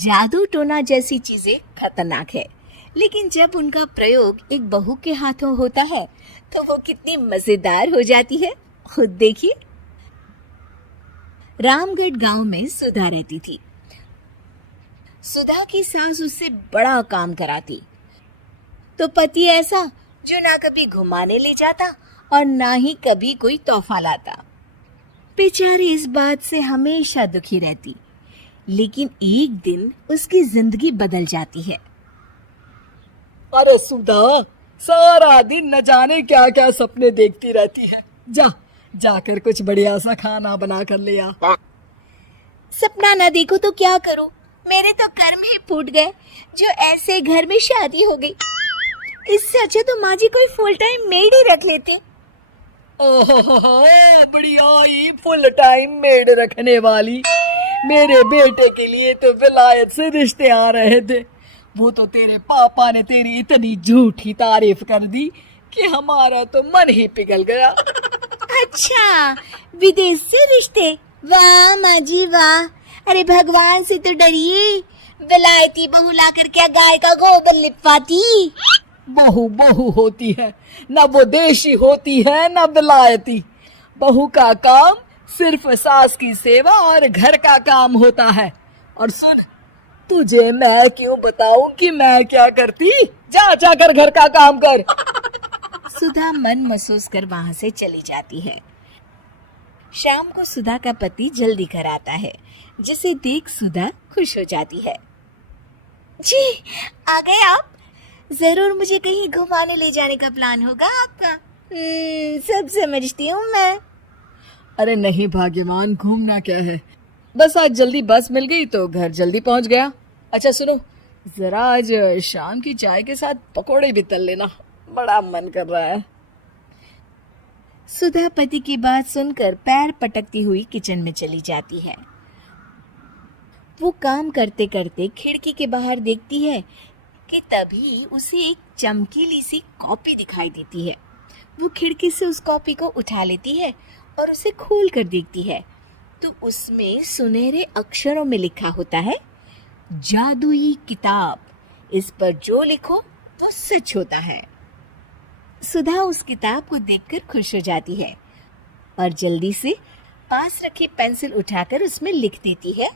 जादू टोना जैसी चीजें खतरनाक है, लेकिन जब उनका प्रयोग एक बहू के हाथों होता है तो वो कितनी मजेदार हो जाती है, खुद देखिए। रामगढ़ गांव में सुधा रहती थी। सुधा की सास उससे बड़ा काम कराती, तो पति ऐसा जो ना कभी घुमाने ले जाता और ना ही कभी कोई तोहफा लाता। बेचारी इस बात से हमेशा दुखी रहती, लेकिन एक दिन उसकी जिंदगी बदल जाती है। अरे सुधा, सारा दिन न जाने क्या क्या सपने देखती रहती है। जाकर कुछ बढ़िया सा खाना बना कर ले आ। सपना ना देखो तो क्या करूं? मेरे तो कर्म ही फूट गए जो ऐसे घर में शादी हो गई। इससे अच्छा तो माँ जी कोई फुल टाइम मेड ही रख लेते। ओहो, बढ़िया ही फुल टाइम मेड रखने वाली। मेरे बेटे के लिए तो विलायत से रिश्ते आ रहे थे। वो तो तेरे पापा ने तेरी इतनी झूठी तारीफ कर दी कि हमारा तो मन ही पिघल गया। अच्छा, विदेश से रिश्ते? वाह माँ जी वाह। अरे भगवान से तो डरिए, विलायती बहू लाकर क्या गाय का गोबर लिपवाती। बहू बहू होती है, न वो देशी होती है न विलायती। बहू का काम सिर्फ सास की सेवा और घर का काम होता है। और सुन, तुझे मैं क्यों बताऊं कि मैं क्या करती? जाकर घर का काम कर। सुधा मन महसूस कर वहां से चली जाती है। शाम को सुधा का पति जल्दी घर आता है, जिसे देख सुधा खुश हो जाती है। जी, आ गए आप? जरूर मुझे कहीं घुमाने ले जाने का प्लान होगा आपका। सब समझती हूँ मैं। अरे नहीं भाग्यवान, घूमना क्या है, बस आज जल्दी बस मिल गई तो घर जल्दी पहुंच गया। अच्छा सुनो, जरा आज शाम की चाय के साथ पकोड़े भी तल लेना, बड़ा मन कर रहा है। सुधा पति की बात सुनकर पैर पटकती हुई किचन में चली जाती है। वो काम करते करते खिड़की के बाहर देखती है कि तभी उसे एक चमकीली सी कॉपी दिखाई देती है। वो खिड़की से उस कॉपी को उठा लेती है और उसे खोल कर देखती है तो उसमें सुनहरे अक्षरों में लिखा होता है, जादुई किताब, इस पर जो लिखो वो सच होता है। सुधा उस किताब को देखकर खुश हो जाती है और जल्दी से पास रखी पेंसिल उठाकर उसमें लिख देती है,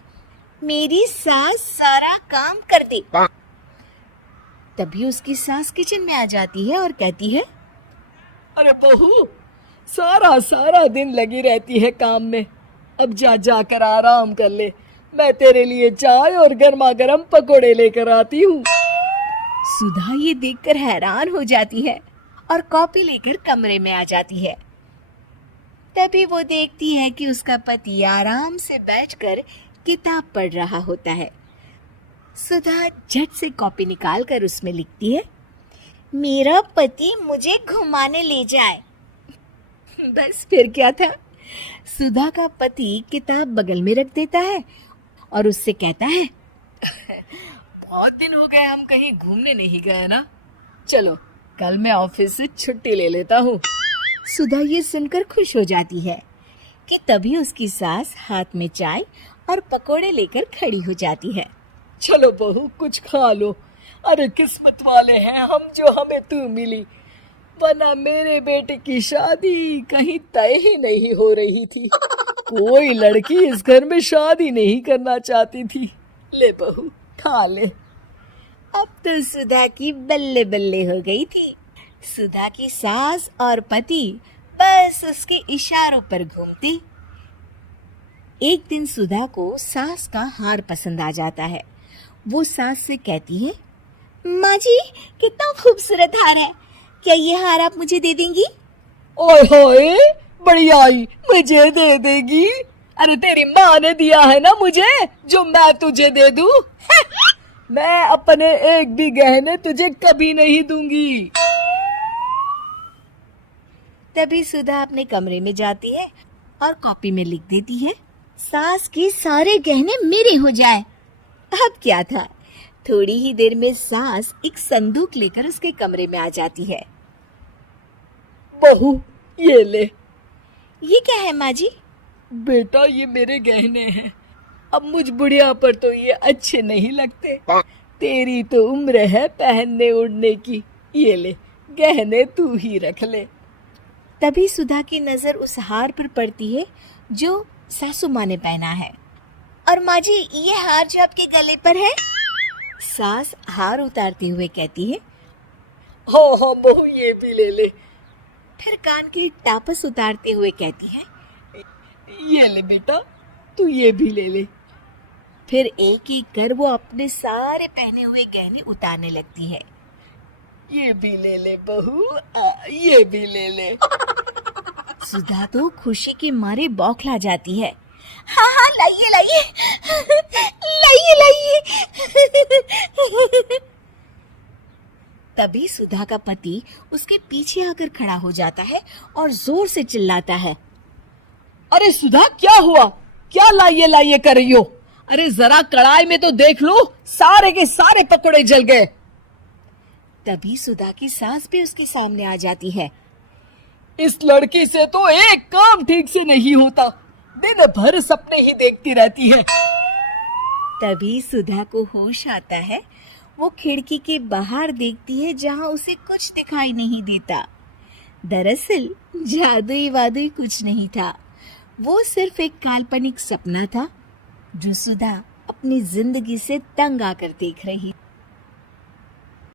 मेरी सास सारा काम कर दे। तभी उसकी सास किचन में आ जाती है और कहती है, अरे बहू, सारा दिन लगी रहती है काम में, अब जाकर आराम कर ले। मैं तेरे लिए चाय और गर्मा गर्म पकोड़े लेकर आती हूँ। सुधा ये देखकर हैरान हो जाती है और कॉपी लेकर कमरे में आ जाती है। तभी वो देखती है कि उसका पति आराम से बैठकर किताब पढ़ रहा होता है। सुधा झट से कॉपी निकालकर उसमें लिखती है, मेरा पति मुझे घुमाने ले जाए। बस फिर क्या था, सुधा का पति किताब बगल में रख देता है और उससे कहता है, बहुत दिन हो गए हम कहीं घूमने नहीं गए ना, चलो कल मैं ऑफिस से छुट्टी ले लेता हूँ। सुधा ये सुनकर खुश हो जाती है कि तभी उसकी सास हाथ में चाय और पकोड़े लेकर खड़ी हो जाती है। चलो बहू, कुछ खा लो। अरे किस्मत वाले हैं हम जो हमें तू मिली, वरना मेरे बेटे की शादी कहीं तय ही नहीं हो रही थी। कोई लड़की इस घर में शादी नहीं करना चाहती थी। ले बहू, खा ले। अब तो सुधा की बल्ले बल्ले हो गई थी। सुधा की सास और पति बस उसके इशारों पर घूमती। एक दिन सुधा को सास का हार पसंद आ जाता है। वो सास से कहती है, माँ जी कितना खूबसूरत हार है, क्या ये हार आप मुझे दे देंगी? ओए होए, बढ़ियाई, मुझे दे देगी? अरे तेरी माँ ने दिया है ना मुझे, जो मैं तुझे दे दूं? मैं अपने एक भी गहने तुझे कभी नहीं दूंगी। तभी सुधा अपने कमरे में जाती है और कॉपी में लिख देती है, सास के सारे गहने मेरे हो जाए। अब क्या था, थोड़ी ही देर में सास एक संदूक लेकर उसके कमरे में आ जाती है। बहू, ये ले। ये क्या है माँ जी? बेटा, ये मेरे गहने हैं। अब मुझ बुढ़िया पर तो ये अच्छे नहीं लगते। तेरी तो उम्र है पहनने ओढ़ने की, ये ले गहने तू ही रख ले। तभी सुधा की नजर उस हार पर पड़ती है जो सासू माँ ने पहना है। और माँ जी, ये हार जो आपके गले पर है? सास हार उतारते हुए कहती है। हाँ हाँ बहू, ये भी ले ले। फिर कान की टापस उतारते हुए कहती है। ये ले बेटा, तू ये भी ले ले। फिर एक एक कर वो अपने सारे पहने हुए गहने उतारने लगती है। ये भी ले ले बहू, ये भी ले ले। सुधा तो खुशी के मारे बौखला जाती है। हाँ हाँ, लाइए लाइए, लाइए लाइए। तभी सुधा का पति उसके पीछे आकर खड़ा हो जाता है और जोर से चिल्लाता है। अरे सुधा, क्या हुआ? क्या लाइए लाइए कर रही हो? अरे जरा कढ़ाई में तो देख लो, सारे के सारे पकोड़े जल गए। तभी सुधा की सास भी उसके सामने आ जाती है। इस लड़की से तो एक काम ठीक से नहीं होता, दिन भर सपने ही देखती रहती है। तभी सुधा को होश आता है। वो खिड़की के बाहर देखती है जहां उसे कुछ दिखाई नहीं देता। दरअसल जादुई वादुई कुछ नहीं था, वो सिर्फ एक काल्पनिक सपना था जो सुधा अपनी जिंदगी से तंग आकर देख रही।